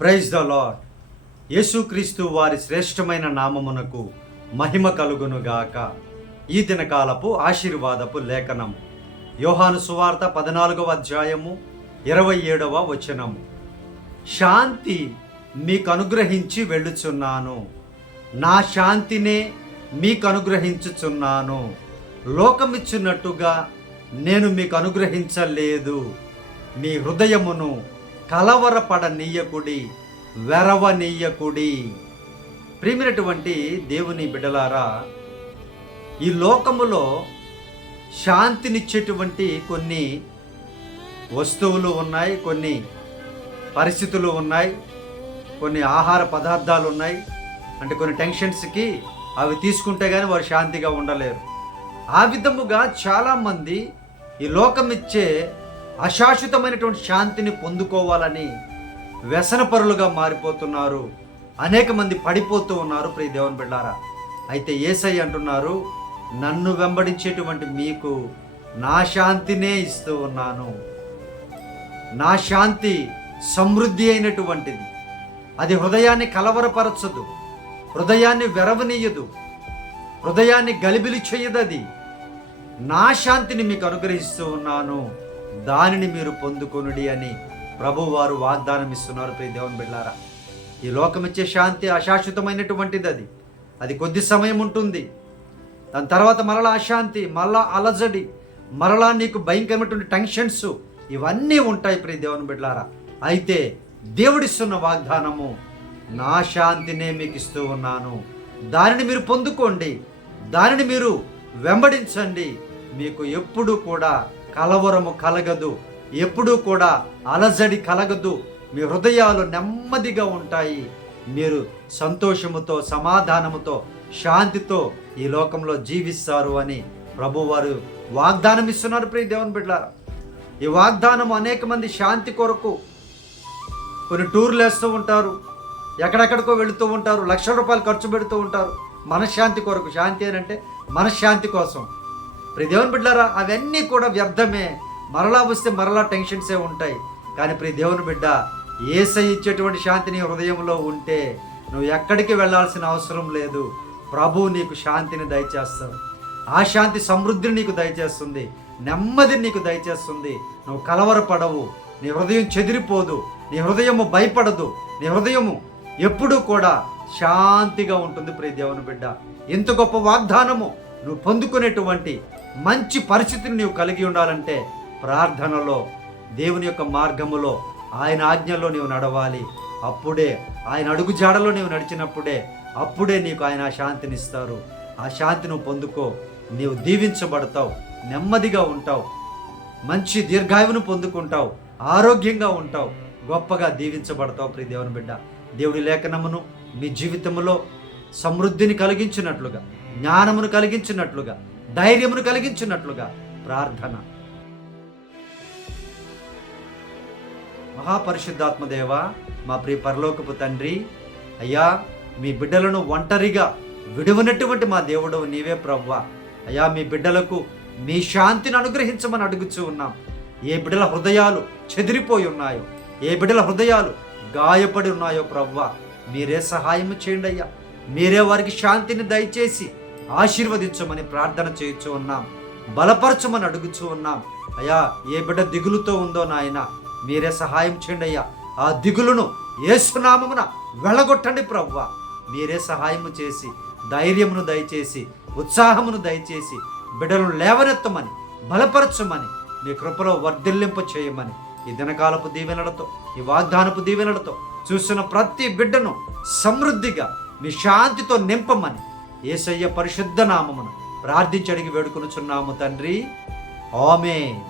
Praise the lord యేసుక్రీస్తు వారి శ్రేష్టమైన నామమునకు మహిమ కలుగునుగాక ఈ దినకాలపు ఆశీర్వాదపు లేఖనం యోహాను సువార్త పద్నాలుగవ అధ్యాయము ఇరవై ఏడవ వచనము. శాంతి మీకు అనుగ్రహించి వెళ్ళుచున్నాను. నా శాంతినే మీకు అనుగ్రహించుచున్నాను లోకమిచ్చినట్టుగా నేను మీకు అనుగ్రహించలేదు మీ హృదయమును కలవరపడనీయకుడి వెరవనీయకుడి. ప్రియమైనటువంటి దేవుని బిడలారా ఈ లోకములో శాంతినిచ్చేటువంటి కొన్ని వస్తువులు ఉన్నాయి కొన్ని పరిస్థితులు ఉన్నాయి కొన్ని ఆహార పదార్థాలు ఉన్నాయి. అంటే కొన్ని టెన్షన్స్కి అవి తీసుకుంటే కానీ వారు శాంతిగా ఉండలేరు. ఆ విధముగా చాలామంది ఈ లోకం ఇచ్చే అశాశ్వతమైనటువంటి శాంతిని పొందుకోవాలని వ్యసనపరులుగా మారిపోతున్నారు. అనేక మంది పడిపోతూ ఉన్నారు ప్రియ దేవుని బిడ్డారా. అయితే ఏసై అంటున్నారు నన్ను వెంబడించేటువంటి మీకు నా శాంతినే ఇస్తూ ఉన్నాను. నా శాంతి సమృద్ధి అయినటువంటిది. అది హృదయాన్ని కలవరపరచదు. హృదయాన్ని వెరవనీయదు. హృదయాన్ని గలిబిలి చేయదు అది నా శాంతిని మీకు అనుగ్రహిస్తూ ఉన్నాను. దానిని మీరు పొందుకొనుడి అని ప్రభువారు వాగ్దానం ఇస్తున్నారు ప్రియ దేవుని బిడ్డారా ఈ లోకం ఇచ్చే శాంతి అశాశ్వతమైనటువంటిది అది. అది కొద్ది సమయం ఉంటుంది. దాని తర్వాత మరలా అశాంతి మరలా అలజడి మరలా నీకు భయంకరమైనటువంటి టెన్షన్స్ ఇవన్నీ ఉంటాయి ప్రియ దేవుని బిడ్డారా అయితే దేవుడిస్తున్న వాగ్దానము నా శాంతినే మీకు ఇస్తూ ఉన్నాను. దానిని మీరు పొందుకోండి. దానిని మీరు వెంబడించండి. మీకు ఎప్పుడూ కూడా కలవరము కలగదు. ఎప్పుడూ కూడా అలజడి కలగదు. మీ హృదయాలు నెమ్మదిగా ఉంటాయి. మీరు సంతోషముతో సమాధానముతో శాంతితో ఈ లోకంలో జీవిస్తారు అని ప్రభువారు వాగ్దానం ఇస్తున్నారు ప్రియ దేవుని బిడ్డారా ఈ వాగ్దానం అనేక మంది శాంతి కొరకు కొన్ని టూర్లు వేస్తూ ఉంటారు. ఎక్కడెక్కడికో వెళుతూ ఉంటారు. లక్షల రూపాయలు ఖర్చు పెడుతూ ఉంటారు. మనశ్శాంతి కొరకు. శాంతి అని అంటే మనశ్శాంతి కోసం. ప్రియ దేవుని బిడ్డారా అవన్నీ కూడా వ్యర్థమే. మరలా వస్తే మరలా టెన్షన్సే ఉంటాయి. కానీ ప్రియ దేవుని బిడ్డ ఏసై ఇచ్చేటువంటి శాంతి నీ హృదయంలో ఉంటే నువ్వు ఎక్కడికి వెళ్ళాల్సిన అవసరం లేదు. ప్రభువు నీకు శాంతిని దయచేస్తావు ఆ శాంతి సమృద్ధిని నీకు దయచేస్తుంది. నెమ్మదిని నీకు దయచేస్తుంది. నువ్వు కలవరపడవు. నీ హృదయం చెదిరిపోదు. నీ హృదయము భయపడదు. నీ హృదయము ఎప్పుడూ కూడా శాంతిగా ఉంటుంది ప్రియ దేవుని బిడ్డ. ఇంత గొప్ప వాగ్దానము నువ్వు పొందుకునేటువంటి మంచి పరిస్థితిని నీవు కలిగి ఉండాలంటే ప్రార్థనలో దేవుని యొక్క మార్గములో ఆయన ఆజ్ఞల్లో నీవు నడవాలి. అప్పుడే ఆయన అడుగు జాడలో నీవు నడిచినప్పుడే అప్పుడే నీకు ఆయన ఆ శాంతినిస్తారు ఆ శాంతి నువ్వు పొందుకో. నీవు దీవించబడతావు. నెమ్మదిగా ఉంటావు. మంచి దీర్ఘాయువును పొందుకుంటావు. ఆరోగ్యంగా ఉంటావు. గొప్పగా దీవించబడతావు ప్రియ దేవుని బిడ్డ. దేవుడి లేఖనమును మీ జీవితంలో సమృద్ధిని కలిగించినట్లుగా జ్ఞానమును కలిగించినట్లుగా ధైర్యమును కలిగించినట్లుగా ప్రార్థన. మహాపరిశుద్ధాత్మదేవ మా ప్రియ పరలోకపు తండ్రి అయ్యా మీ బిడ్డలను ఒంటరిగా విడువనటువంటి మా దేవుడు నీవే ప్రవ్వ. అయ్యా మీ బిడ్డలకు మీ శాంతిని అనుగ్రహించమని అడుగుచూ ఉన్నాం. ఏ బిడ్డల హృదయాలు చెదిరిపోయి ఉన్నాయో ఏ బిడ్డల హృదయాలు గాయపడి ఉన్నాయో ప్రవ్వ మీరే సహాయం చేయండి అయ్యా. మీరే వారికి శాంతిని దయచేసి ఆశీర్వదించమని ప్రార్థన చేయొచ్చు ఉన్నాం. బలపరచమని అడుగుచూ ఉన్నాం. అయ్యా ఏ బిడ్డ దిగులుతో ఉందో నాయన మీరే సహాయం చేయండి అయ్యా. ఆ దిగులును ఏసునామమున వెళ్ళగొట్టండి ప్రవ్వ. మీరే సహాయము చేసి ధైర్యమును దయచేసి ఉత్సాహమును దయచేసి బిడ్డలను లేవనెత్తమని బలపరచమని మీ కృపలో వర్ధిల్లింప చేయమని ఈ దినకాలపు దీవెనలతో ఈ వాగ్దానపు దీవెనలతో చూస్తున్న ప్రతి బిడ్డను సమృద్ధిగా మీ శాంతితో నింపమని ఏసయ్య పరిశుద్ధ నామమును ప్రార్థించడికి వేడుకొనుచున్నాము తండ్రి. ఆమె